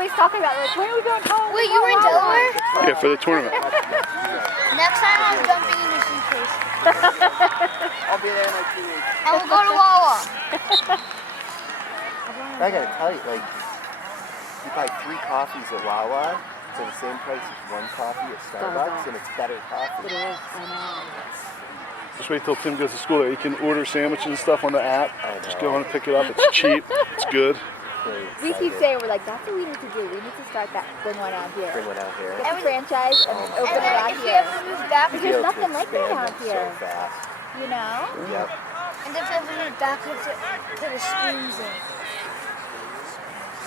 always talking about like, when are we going home? Wait, you were in Delaware? Yeah, for the tournament. Next time I'm jumping in your suitcase. I'll be there in like 2 weeks. And we'll go to Wawa. I gotta tell you, like, you buy 3 coffees at Wawa for the same price as 1 coffee at Starbucks, and it's better coffee. It is, I know. Just wait till Tim goes to school there. You can order sandwiches and stuff on the app. Just go and pick it up. It's cheap. It's good. We keep saying, we're like, that's what we need to do. We need to start that, bring one out here. Bring one out here. Get the franchise and open it out if we here. ever move back, Because there's nothing like that out here. So fast. You know? Yep. and if we ever move back, we'll put the spoons in.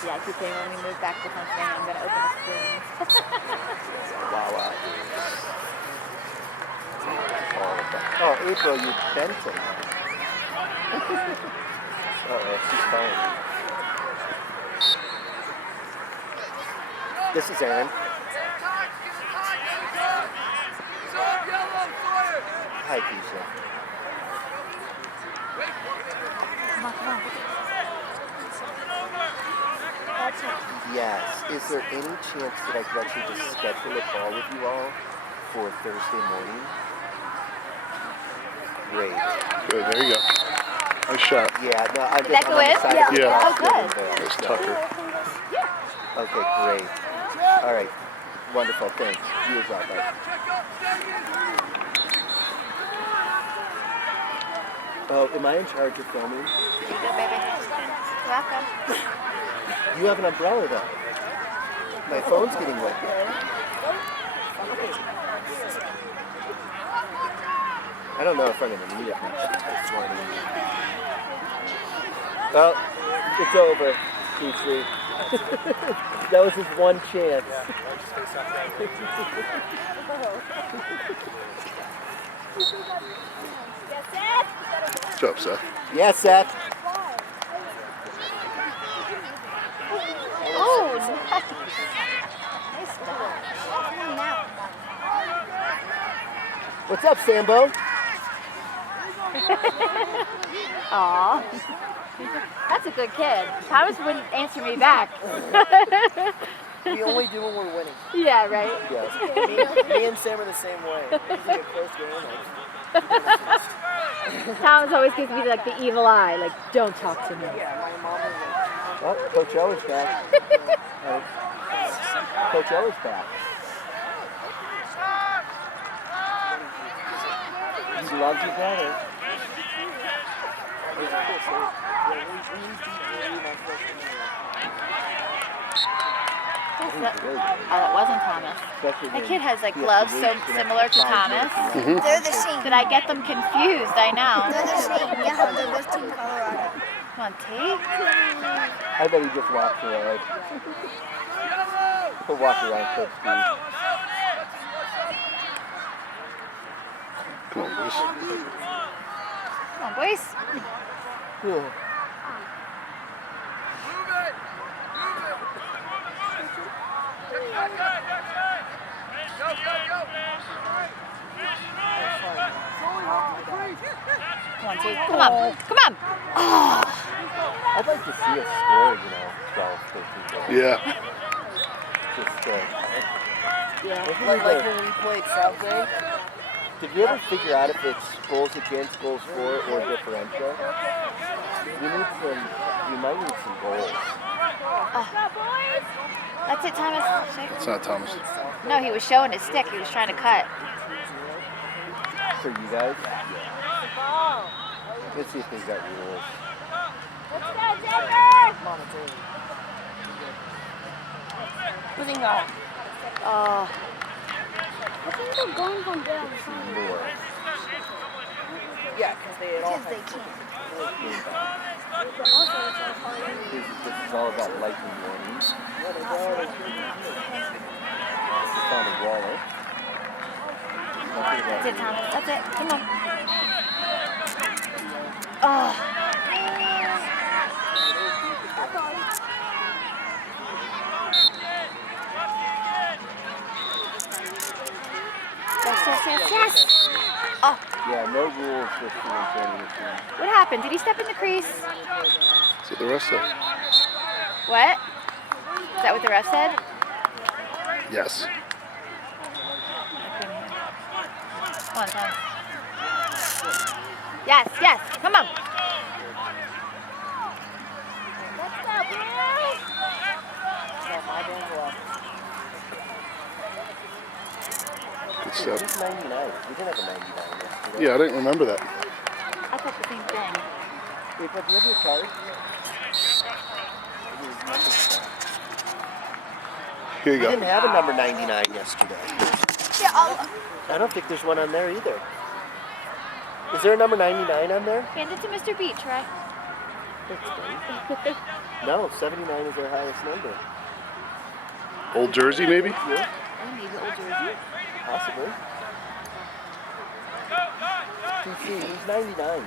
Yeah, I keep saying when we move back to Pennsylvania, I'm going to open a spoon. Wawa. Oh, April, you bent it. Uh-oh, she's fine. This is Aaron. Hi, Keisha. Come on, come on. Yes. Is there any chance that I could actually just schedule a call with you all for Thursday morning? Great. Good. There you go. Nice shot. Yeah, no, I'm Did that go in? Yeah. Oh, good. There's Tucker. Okay, great. All right. Wonderful. Thanks. You as well, bud. Oh, am I in charge of filming? You good, baby? Welcome. You have an umbrella, though. My phone's getting wet. I don't know if I'm going to need it much this morning. Well, it's over, P3. That was his one chance. Good job, Seth. Yes, Seth. Oh, nice. Nice job. What's up, Sambo? Aw. That's a good kid. Thomas wouldn't answer me back. We only do when we're winning. Yeah, right? Yes. Me and Sam are the same way. It's like a close game. Thomas always gives me like the evil eye, like, don't talk to me. Yeah, my mom was like, oh, Coach O is back. Coach O is back. You love you better. Oh, that wasn't Thomas. That kid has like gloves so similar to Thomas. They're the same. Did I get them confused? I know. They're the same. Yeah, they're both Team Colorado. Come on, T. I bet he just walked around. He'll walk around Coach Steve. Come on, boys. Come on, boys. Cool. Come on, T. Come on. Come on. Oh. I'd like to see us score, 12, 13 goals. Yeah. Just, Yeah, like when we played South Bay. did you ever figure out if it's goals against, goals for, or differential? We might need some goals. Oh. That's it, Thomas. It's not Thomas. No, he was showing his stick. He was trying to cut. For you guys? Let's see if they've got rules. Moving on. Oh. I think they're going from there. More. Yeah, because they had all Because they can't. This is all about lightning warnings. Found a wallet. That's it, Thomas. That's it. Come on. Oh. Yes, yes, yes, yes. Oh. Yeah, no rules this year. What happened? Did he step in the crease? That's what the rest of. What? Is that what the ref said? Yes. Come on, Tom. Yes, yes, come on. Good It's stuff. 99. We didn't have a 99 yesterday. Yeah, I didn't remember that. I thought the same thing. Wait, but do you have your card? Here you We go. didn't have a number 99 yesterday. Yeah, I don't think there's one on there either. Is there a number 99 on there? hand it to Mr. Beach, right? No, 79 is our highest number. Old jersey, maybe? Yeah, Oh, maybe old jersey. possibly. PC, who's 99?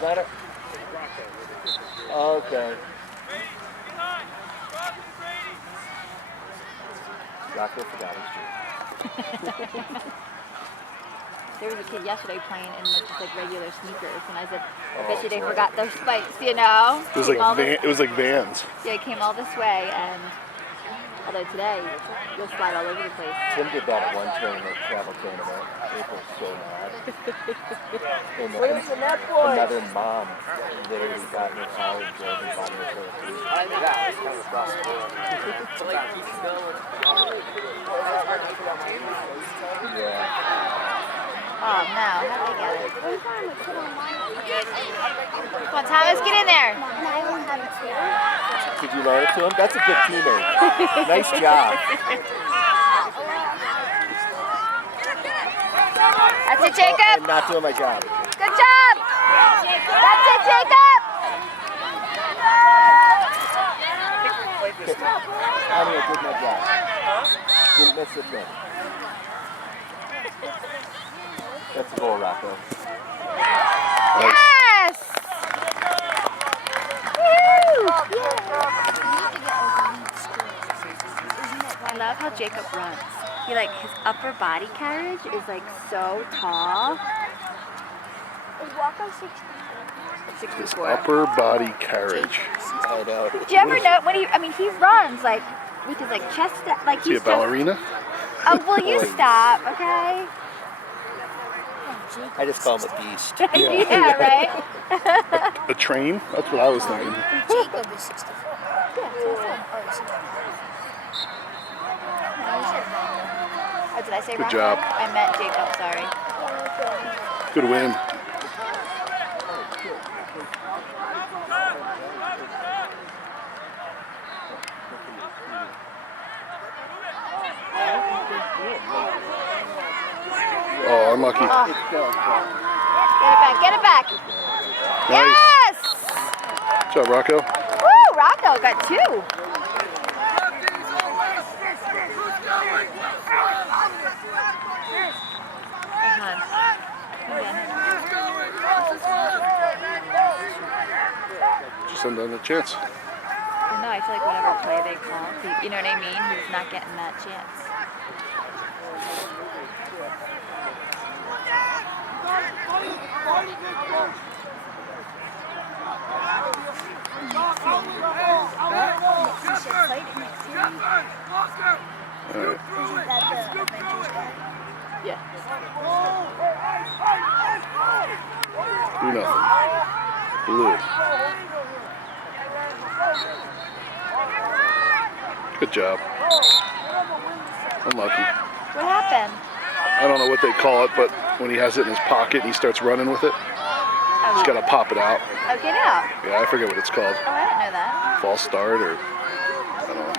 Not a... Okay. Rocco forgot his jersey. There was a kid yesterday playing in just like regular sneakers, and I said, I bet you they forgot their spikes, you know? It was like Vans. Yeah, it came all this way, and although today, you'll slide all over the place. Tim did that at one tournament, travel tournament. April's so mad. And Where's the net boy? another mom literally got in her car and drove and bought her a pair of shoes. I think that was kind of across the board. So like keeps going. Yeah. Oh no, how did I get it? Come on, Thomas, get in there. Did you loan it to him? That's a good teammate. Nice job. That's it, Jacob. I'm not doing my job. Good job. That's it, Jacob. I'm going to do my job. Didn't miss a thing. That's a goal, Rocco. Yes. Woo. I love how Jacob runs. He like his upper body carriage is like so tall. Is Walker 64. Upper body carriage. I know. Do you ever know when he runs like with his like chest like Is he a he's just. ballerina? Oh, will you stop? Okay. I just call him a beast. Yeah, right. A train? That's what I was thinking. Jacob is 64. Oh, did I say Good wrong? job. I meant Jacob. Sorry. Good win. Oh, unlucky. Oh. Get it back. Nice. Yes. Good job, Rocco. Woo, Rocco got 2. Just another chance. No, I feel like whatever play they call, you know what I mean? He's not getting that chance. All right. Yeah. 2-0. Blue. Good job. Unlucky. What happened? I don't know what they call it, but when he has it in his pocket and he starts running with it, he's got to pop it out. Oh, get out. Yeah, I forget what it's called. Oh, I didn't know that. False start or I don't know.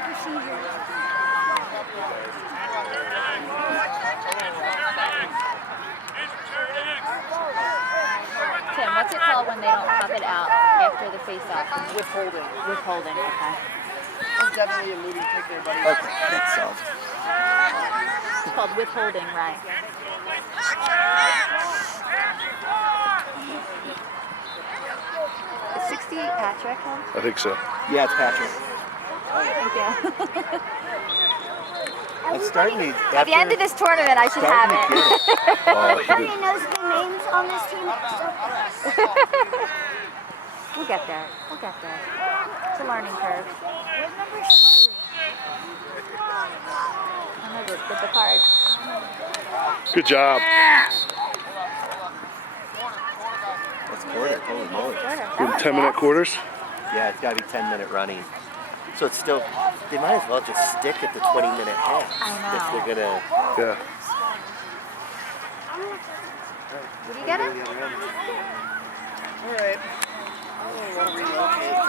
Tim, what's it called when they don't pop it out after the face-off? Withholding. Withholding, okay. That's definitely a movie trick there, buddy. Okay, that's solved. It's called withholding, right? Is 68 Patrick? Huh? I think so. Yeah, it's Patrick. Thank you. I'm starting to... At the end of this tournament, I should have it. Oh, he Everybody did. knows the names on this team. We'll get there. We'll get there. It's a learning curve. What number's Charlie? I'm gonna get the card. Good job. That's quarter. Holy moly. Good 10-minute quarters. Yeah, it's got to be 10-minute running. So it's still, they might as well just stick at the 20-minute half. I know. If they're going to. Yeah. Did you get it? All right. I don't want to relocate.